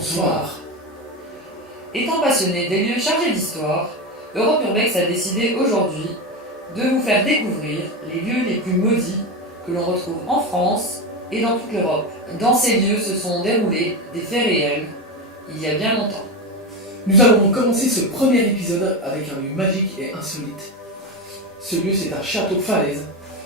Bonsoir. Étant passionné des lieux chargés d'histoire, Europe Urbex a décidé aujourd'hui de vous faire découvrir les lieux les plus maudits que l'on retrouve en France et dans toute l'Europe. Dans ces lieux se sont déroulés des faits réels il y a bien longtemps. Nous allons donc commencer ce premier épisode avec un lieu magique et insolite. Ce lieu, c'est un château falaise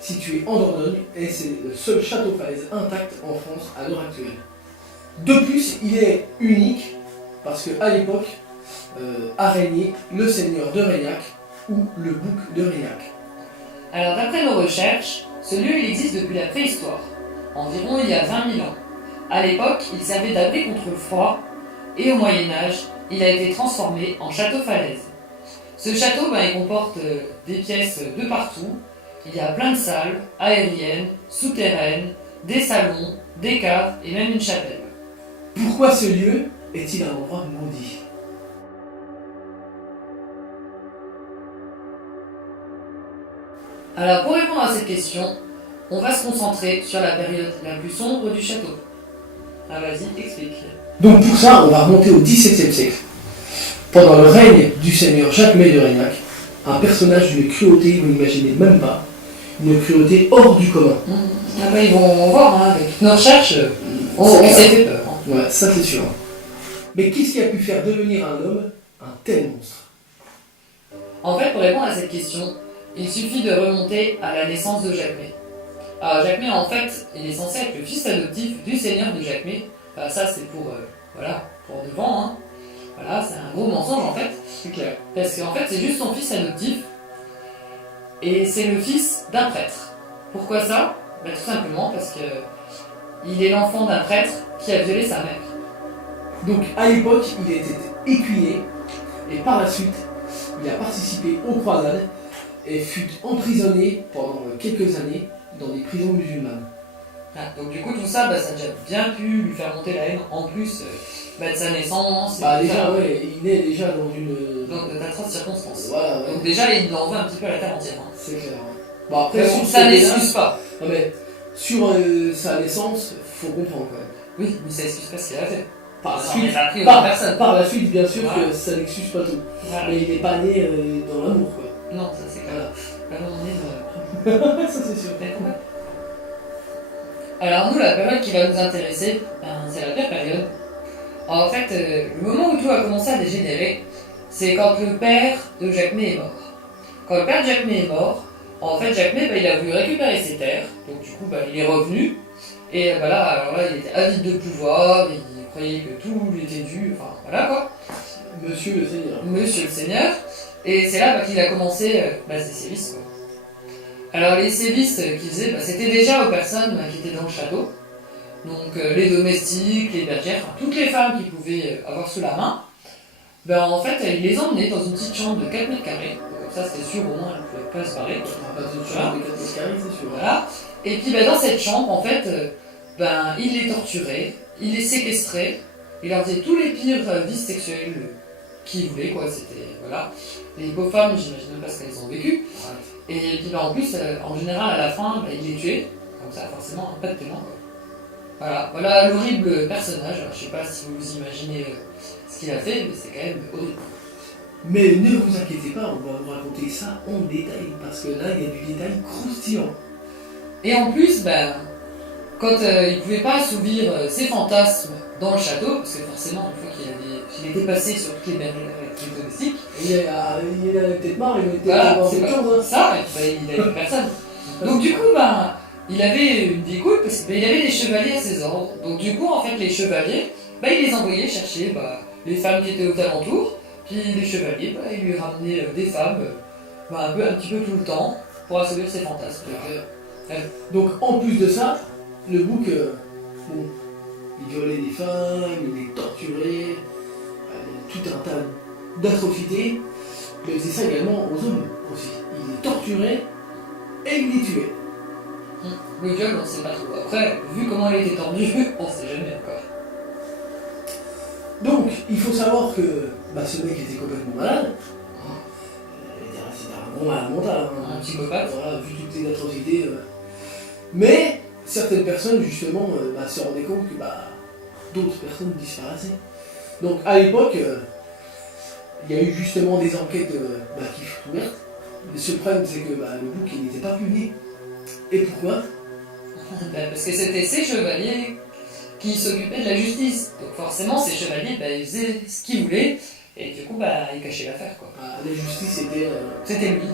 situé en Dordogne et c'est le seul château falaise intact en France à l'heure actuelle. De plus, il est unique parce qu'à l'époque a régné le seigneur de Reignac ou le bouc de Reignac. Alors d'après nos recherches, ce lieu il existe depuis la préhistoire, environ il y a 20 000 ans. À l'époque, il servait d'abri contre le froid et au Moyen-Âge, il a été transformé en château falaise. Ce château, il comporte des pièces de partout. Il y a plein de salles, aériennes, souterraines, des salons, des caves et même une chapelle. Pourquoi ce lieu est-il un endroit maudit ? Alors pour répondre à cette question, on va se concentrer sur la période la plus sombre du château. Ah vas-y, explique. Donc pour ça, on va remonter au XVIIe siècle. Pendant le règne du seigneur Jacques-May de Reignac, un personnage d'une cruauté, vous n'imaginez même pas, une cruauté hors du commun. Ils vont voir, avec nos recherches, on s'est fait peur. Ouais, ça c'est sûr. Mais qu'est-ce qui a pu faire devenir un homme un tel monstre ? En fait, pour répondre à cette question, il suffit de remonter à la naissance de Jacques-May. Alors Jacques-May, en fait, il est censé être le fils adoptif du seigneur de Jacques-May. Ça c'est pour devant, Voilà, c'est un gros mensonge en fait. C'est clair. Parce qu'en fait, c'est juste son fils adoptif. Et c'est le fils d'un prêtre. Pourquoi ça ? Tout simplement parce que il est l'enfant d'un prêtre qui a violé sa mère. Donc à l'époque, il a été écuyer et par la suite, il a participé aux croisades et fut emprisonné pendant quelques années dans des prisons musulmanes. Donc du coup tout ça, ça a déjà bien pu lui faire monter la haine en plus de sa naissance. Déjà il est déjà dans une... Donc d'atroces circonstances. Voilà, ouais. Donc déjà il en veut un petit peu à la terre entière. C'est clair. Bon après mais ça n'excuse pas. Non mais sur sa naissance, faut comprendre quand même. Oui, mais ça n'excuse pas ce qu'il a fait. Par la suite, bien sûr que ça n'excuse pas tout. Voilà. Mais il n'est pas né dans l'amour quoi. Non, ça c'est clair. Ça c'est sûr. Alors nous, la période qui va nous intéresser, c'est la pire période. Alors, en fait, le moment où tout a commencé à dégénérer, c'est quand le père de Jacques-May est mort. Quand le père de Jacques-May est mort, en fait, Jacques-May, il a voulu récupérer ses terres, donc du coup, il est revenu. Et alors là, il était avide de pouvoir, il croyait que tout lui était dû, enfin voilà quoi. Monsieur le Seigneur. Monsieur le Seigneur. Et c'est là qu'il a commencé ses sévices quoi. Alors les sévices qu'il faisait, c'était déjà aux personnes qui étaient dans le château. Donc les domestiques, les bergères, toutes les femmes qu'il pouvait avoir sous la main. En fait, il les emmenait dans une petite chambre de 4 mètres carrés. Comme ça, c'était sûr, au moins, elle ne pouvait pas se barrer. Pas de chambre de 4 mètres carrés, c'est sûr. Voilà. Et puis dans cette chambre, en fait, il les torturait, il les séquestrait, il leur faisait tous les pires vices sexuels qu'ils voulaient, quoi. C'était, voilà. Les pauvres femmes, j'imagine même pas ce qu'elles ont vécu. Et puis en plus, en général, à la fin, il les tuait. Comme ça, forcément, pas de témoin, quoi. Voilà l'horrible personnage. Alors, je sais pas si vous imaginez ce qu'il a fait, mais c'est quand même horrible. Mais ne vous inquiétez pas, on va vous raconter ça en détail, parce que là, il y a du détail croustillant. Et en plus, quand il pouvait pas assouvir ses fantasmes dans le château, parce que forcément, une fois qu'il était passé sur toutes les bergères domestiques, il avait peut-être marre, il était dans cette chose. Ça, il avait personne. Donc du coup, il avait une vie cool, parce qu'il avait des chevaliers à ses ordres. Donc du coup, en fait, les chevaliers, il les envoyait chercher les femmes qui étaient aux alentours, puis les chevaliers, il lui ramenait des femmes, un petit peu tout le temps, pour assouvir ses fantasmes. Donc en plus de ça, le bouc, il violait des femmes, il les torturait, tout un tas d'atrocités, mais il faisait ça également aux hommes aussi. Il les torturait et il les tuait. Le viol, on ne sait pas trop. Après, vu comment il était tordu, on ne sait jamais encore. Donc, il faut savoir que ce mec était complètement malade. C'était un gros malade mental. Un psychopathe. Voilà, vu toutes les atrocités. Mais certaines personnes, justement, se rendaient compte que d'autres personnes disparaissaient. Donc à l'époque, il y a eu justement des enquêtes qui furent ouvertes. Le seul problème, c'est que le bouc il n'était pas puni. Et pourquoi? Parce que c'était ces chevaliers qui s'occupaient de la justice. Donc forcément, ces chevaliers, ils faisaient ce qu'ils voulaient. Et du coup, ils cachaient l'affaire, quoi. La justice, c'était... C'était lui.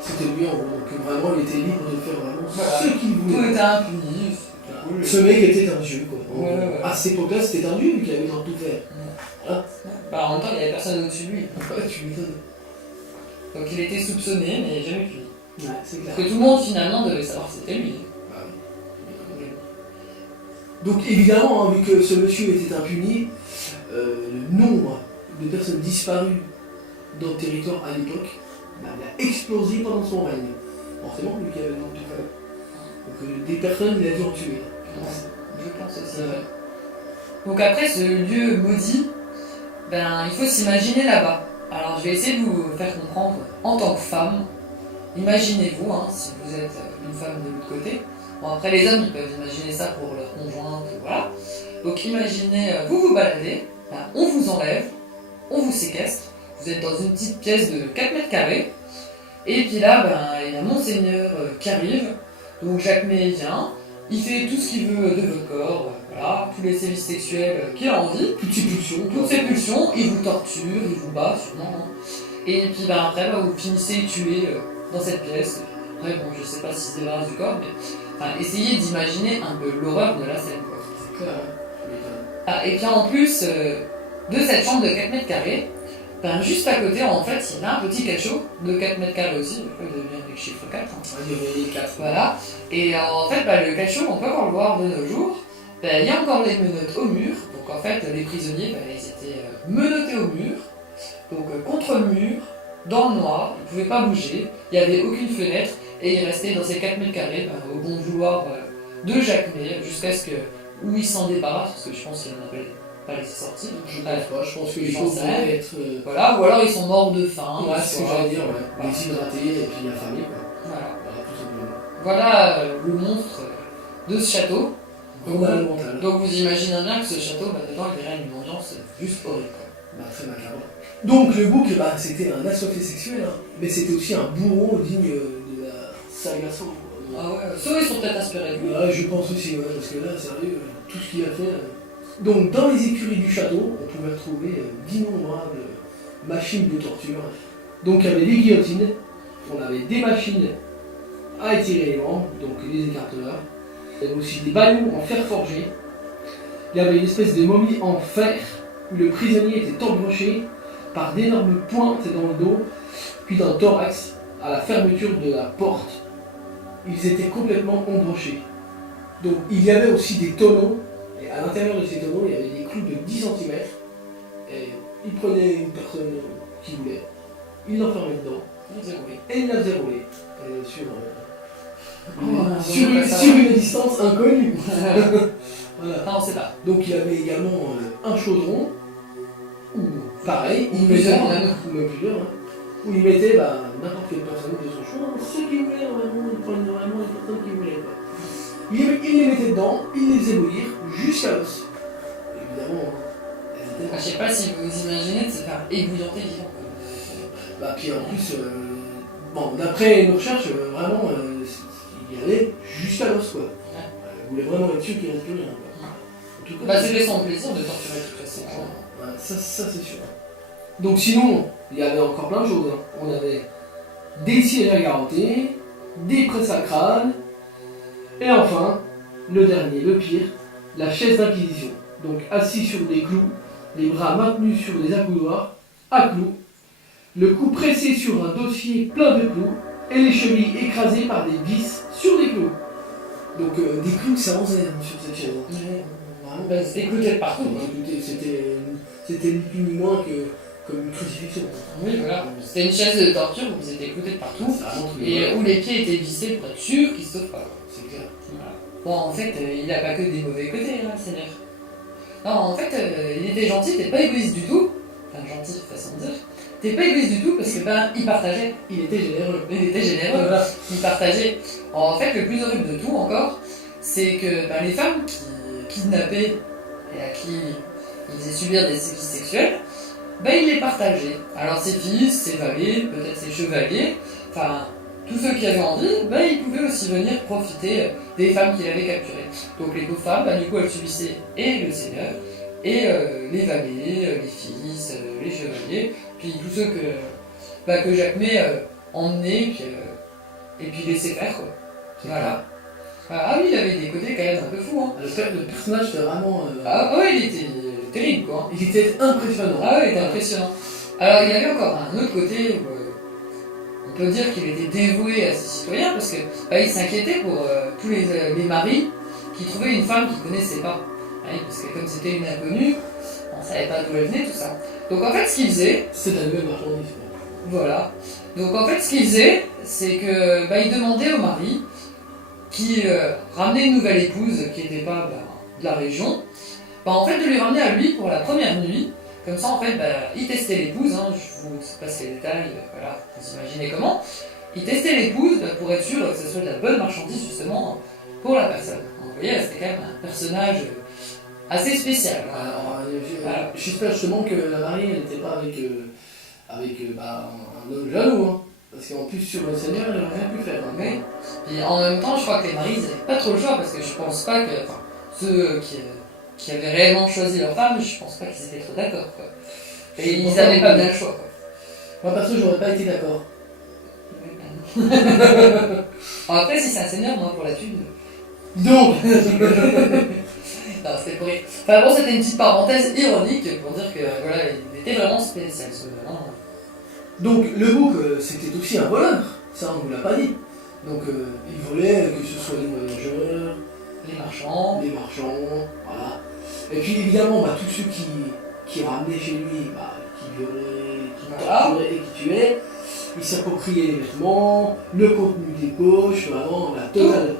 C'était lui, en gros. Donc vraiment, il était libre de faire vraiment ce qu'il Tout voulait. était impuni. Cool. Ce mec était un dieu, quoi. Ouais. À cette époque-là, c'était un dieu, qui avait le droit de tout faire. Voilà. En même temps, il n'y avait personne au-dessus de lui. Ouais, tu m'étonnes. Donc il était soupçonné, mais jamais puni. Ouais, c'est clair. Parce que tout le monde, finalement, devait savoir que c'était lui. Oui. Donc évidemment, vu que ce monsieur était impuni, le nombre de personnes disparues dans le territoire à l'époque a explosé pendant son règne. Forcément, lui qui avait le nom de tout faire. Donc des personnes, il a dû en tuer. Je pense aussi. Ouais. Donc après ce lieu maudit, il faut s'imaginer là-bas. Alors je vais essayer de vous faire comprendre en tant que femme. Imaginez-vous, si vous êtes une femme de l'autre côté. Bon, après les hommes, ils peuvent imaginer ça pour leur conjointe, voilà. Donc imaginez, vous vous baladez, on vous enlève, on vous séquestre, vous êtes dans une petite pièce de 4 mètres carrés, et puis là, il y a Monseigneur qui arrive, donc Jacquemet vient, il fait tout ce qu'il veut de votre corps, voilà, tous les sévices sexuels qu'il a envie, toutes ses pulsions, il vous torture, il vous bat, sûrement, et puis après, vous finissez tué dans cette pièce. Après, bon, je sais pas si c'est débarrasse du corps, mais essayez d'imaginer un peu l'horreur de la scène, quoi. C'est clair, et puis en plus de cette chambre de 4 mètres carrés, juste à côté, en fait, il y a un petit cachot de 4 mètres carrés aussi, il devient avec chiffre 4. Il y avait 4. Voilà. Et en fait, le cachot, on peut encore le voir de nos jours. Il y a encore les menottes au mur. Donc en fait, les prisonniers, ils étaient menottés au mur. Donc contre le mur, dans le noir, ils ne pouvaient pas bouger. Il n'y avait aucune fenêtre. Et ils restaient dans ces 4 mètres carrés, au bon vouloir de Jacquemet, jusqu'à ce que où ils s'en débarrassent, parce que je pense qu'il n'en avait pas laissé sortir. Je pense que les gens choses devaient être... Voilà, ou alors ils sont morts de faim. Ouais, c'est ce que j'allais dire, déshydratés et puis affamés, quoi. Voilà. Tout simplement. Voilà le monstre de ce château. Donc vous imaginez bien que ce château, dedans, il y avait une ambiance juste horrible. Très macabre. Donc le bouc, c'était un assoiffé sexuel, mais c'était aussi un bourreau digne de la saga Saw. Ah ouais, ceux ils sont peut-être inspirés de lui. Ouais, je pense aussi, parce que là, sérieux, tout ce qu'il a fait... Donc dans les écuries du château, on pouvait retrouver d'innombrables machines de torture. Donc il y avait des guillotines, on avait des machines à étirer les membres, donc les écarteurs. Il y avait aussi des ballons en fer forgé. Il y avait une espèce de momie en fer où le prisonnier était embroché par d'énormes pointes dans le dos, puis dans le thorax, à la fermeture de la porte. Ils étaient complètement embrochés. Donc il y avait aussi des tonneaux, et à l'intérieur de ces tonneaux, il y avait des clous de 10 cm. Et il prenait une personne qui voulait, il l'enfermait dedans, et il la faisait rouler sur une distance inconnue. Voilà. Non, c'est pas. Donc il avait également un chaudron, où pareil, ou plusieurs, où il mettait n'importe quelle personne de son choix, ceux qui voulaient vraiment, il prenait vraiment les personnes qui voulaient pas. Il les mettait dedans, il les faisait bouillir jusqu'à l'os. Évidemment, je sais pas si vous imaginez de se faire ébouillanter vivant. Puis en plus, d'après nos recherches, vraiment, il y allait jusqu'à l'os, quoi. Il voulait vraiment être sûr qu'il n'y reste plus rien, quoi. C'était son plaisir de torturer toute façon. Ça c'est sûr. Donc sinon, il y avait encore plein de choses. On avait des sièges à garrotter, des presses à crâne, et enfin, le dernier, le pire, la chaise d'inquisition. Donc assis sur des clous, les bras maintenus sur des accoudoirs, à clous, le cou pressé sur un dossier plein de clous, et les chevilles écrasées par des vis sur des clous. Donc des clous qui s'avançaient sur cette chaise. C'était clouté de partout. C'était ni plus ni moins que comme une crucifixion. Oui, voilà. C'était une chaise de torture où vous étiez clouté de partout et où les pieds étaient vissés pour être sûr qu'ils ne se sauvent pas. C'est clair. Voilà. Bon, en fait, il n'a pas que des mauvais côtés, le Seigneur. Non, en fait, il était gentil, il n'était pas égoïste du tout. Enfin, gentil, façon de dire. Il n'était pas égoïste du tout parce que il partageait. Il était généreux. Voilà. Il partageait. En fait, le plus horrible de tout encore, c'est que les femmes qui kidnappaient et à qui il faisait subir des sévices sexuels, ben il les partageait. Alors ses fils, ses valets, peut-être ses chevaliers, enfin tous ceux qui avaient envie, ben ils pouvaient aussi venir profiter des femmes qu'il avait capturées. Donc les pauvres femmes, ben, du coup elles subissaient et le seigneur, et les valets, les fils, les chevaliers, puis tous ceux que Jacquemet emmenait, et puis laissait faire quoi. Voilà. Ah oui, il avait des côtés quand même un peu fous. Hein. Le personnage était vraiment. Ah ouais, il était terrible quoi. Il était impressionnant. Ah ouais, il était impressionnant. Alors il y avait encore un autre côté où on peut dire qu'il était dévoué à ses citoyens parce que il s'inquiétait pour tous les maris qui trouvaient une femme qu'ils ne connaissaient pas. Ouais, parce que comme c'était une inconnue, on ne savait pas d'où elle venait, tout ça. Donc en fait, ce qu'il faisait. C'était la nouvelle marchandise. Voilà. Donc en fait, ce qu'il faisait, c'est que il demandait au mari qui ramenait une nouvelle épouse qui n'était pas de la région, en fait de lui ramener à lui pour la première nuit. Comme ça, en fait, il testait l'épouse, hein, je vous passe les détails, voilà, vous imaginez comment. Il testait l'épouse pour être sûr que ce soit de la bonne marchandise, justement, pour la personne. Donc, vous voyez, c'était quand même un personnage assez spécial. Alors, j'espère justement que la mariée n'était pas avec un homme jaloux, hein. Parce qu'en plus, sur le Seigneur, il n'aurait rien pu faire. Hein. Mais, et en même temps, je crois que les maris n'avaient pas trop le choix, parce que je pense pas que ceux qui avaient réellement choisi leur femme, je pense pas qu'ils étaient trop d'accord. Quoi. Et ils n'avaient pas bien le choix. Quoi. Moi, perso, j'aurais pas été d'accord. Après, si c'est un seigneur, moi, pour la thune. Donc Non, c'était pour rire. Enfin bon, c'était une petite parenthèse ironique pour dire que voilà, il était vraiment spécial ce moment. Donc, le bouc, c'était aussi un voleur. Ça, on ne vous l'a pas dit. Donc, il volait, que ce soit les voyageurs, les marchands, voilà. Et puis, évidemment, tous ceux qui ramenaient chez lui, qui violaient, qui torturaient et qui tuaient, ils s'appropriaient les vêtements, le contenu des poches, vraiment, la totale.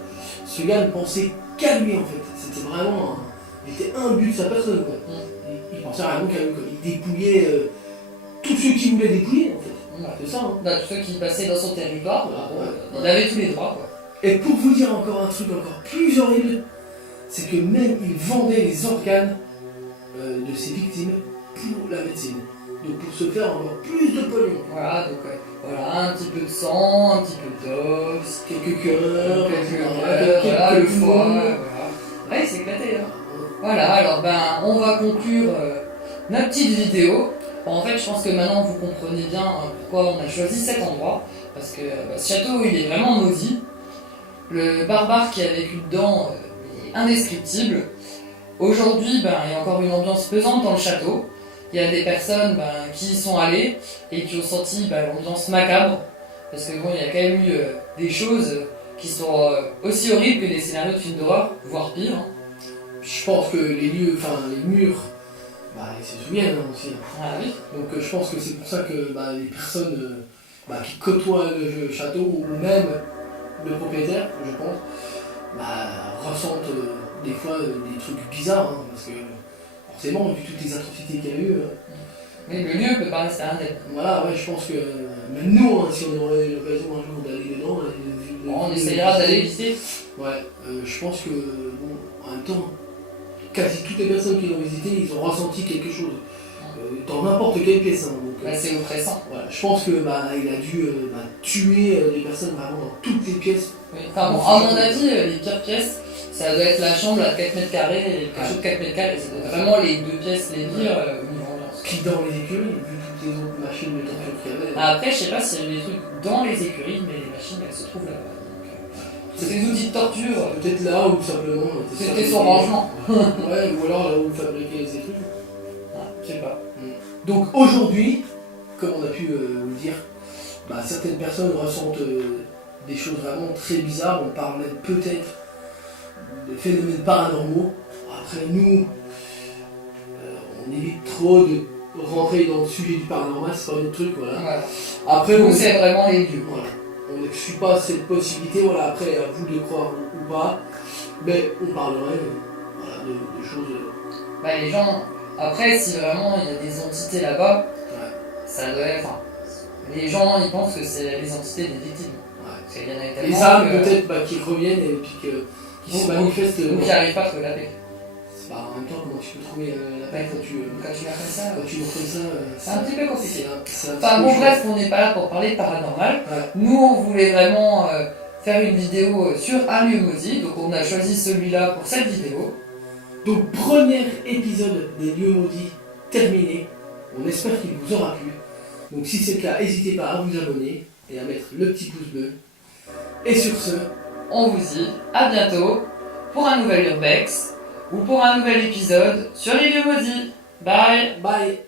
Ce gars ne pensait qu'à lui, en fait. C'était vraiment... il était imbu de sa personne, quoi. Il pensait vraiment qu'à lui, quoi. Il dépouillait tous ceux qui voulaient dépouiller, en fait. C'est ça, hein. Tous ceux qui passaient dans son territoire, il avait tous les droits, quoi. Et pour vous dire encore un truc encore plus horrible, c'est que même il vendait les organes de ses victimes pour la médecine. Donc pour se faire encore plus de pognon. Voilà, donc voilà, un petit peu de sang, un petit peu d'os, quelques cœurs, quelques foies, voilà. Ouais, il s'est éclaté, hein. Voilà, alors on va conclure notre petite vidéo. En fait, je pense que maintenant vous comprenez bien pourquoi on a choisi cet endroit. Parce que ce château, il est vraiment maudit. Le barbare qui a vécu dedans est indescriptible. Aujourd'hui, il y a encore une ambiance pesante dans le château. Il y a des personnes qui y sont allées et qui ont senti l'ambiance macabre. Parce que bon, il y a quand même eu des choses qui sont aussi horribles que des scénarios de films d'horreur, voire pire. Hein. Je pense que les murs, ils se souviennent aussi. Ah oui. Donc je pense que c'est pour ça que les personnes qui côtoient le château, ou même le propriétaire, je pense, ressentent des fois des trucs bizarres, hein, parce que forcément, vu toutes les atrocités qu'il y a eu... Mais le lieu peut pas rester indemne. Voilà, ouais, je pense que même nous, si on aurait l'occasion un jour d'aller dedans... on essayera d'aller visiter. Ouais, je pense que, en même temps, quasi toutes les personnes qui l'ont visité, ils ont ressenti quelque chose. Dans n'importe quelle pièce. Hein, donc, c'est oppressant. Voilà, je pense que il a dû tuer des personnes vraiment dans toutes les pièces. Oui. Enfin bon, à mon avis, les pires pièces, ça doit être la chambre à 4 mètres carrés et quelque chose de 4 mètres carrés. C'est vraiment les deux pièces les pires au niveau ambiance. Puis dans les écuries, vu toutes les autres machines de torture qu'il y avait. Après, je sais pas s'il y a des trucs dans les écuries, mais les machines elles se trouvent là-bas. C'est des outils de torture. Peut-être là ou simplement. C'était son rangement. Ouais, ou alors là où fabriquait ces trucs. Je sais pas. Donc aujourd'hui, comme on a pu vous le dire, certaines personnes ressentent des choses vraiment très bizarres. On parle même peut-être de phénomènes paranormaux. Après nous, on évite trop de rentrer dans le sujet du paranormal, c'est pas notre truc, voilà. Voilà. Après, nous, c'est vraiment les lieux. Voilà. On n'exclut pas cette possibilité, voilà. Après, à vous de croire ou pas, mais on parlerait de choses. Les gens, après, si vraiment il y a des entités là-bas, ça doit être. Les gens, ils pensent que c'est les entités des victimes. Parce qu'il y en a tellement les âmes, peut-être, qui reviennent et puis qui se manifestent. Ou qui n'arrivent pas à trouver la paix. Bah, en même temps, comment tu peux trouver la paix quand tu l'as comme ça, quand tu montres comme ça c'est un petit peu compliqué. C'est un petit Enfin peu bon, chaud. bref, on n'est pas là pour parler de paranormal. Ouais. Nous, on voulait vraiment faire une vidéo sur un lieu maudit, donc on a choisi celui-là pour cette vidéo. Donc, premier épisode des lieux maudits terminé. On espère qu'il vous aura plu. Donc, si c'est le cas, n'hésitez pas à vous abonner et à mettre le petit pouce bleu. Et sur ce, On vous dit à bientôt pour un nouvel Urbex ou pour un nouvel épisode sur les lieux maudits. Bye! bye!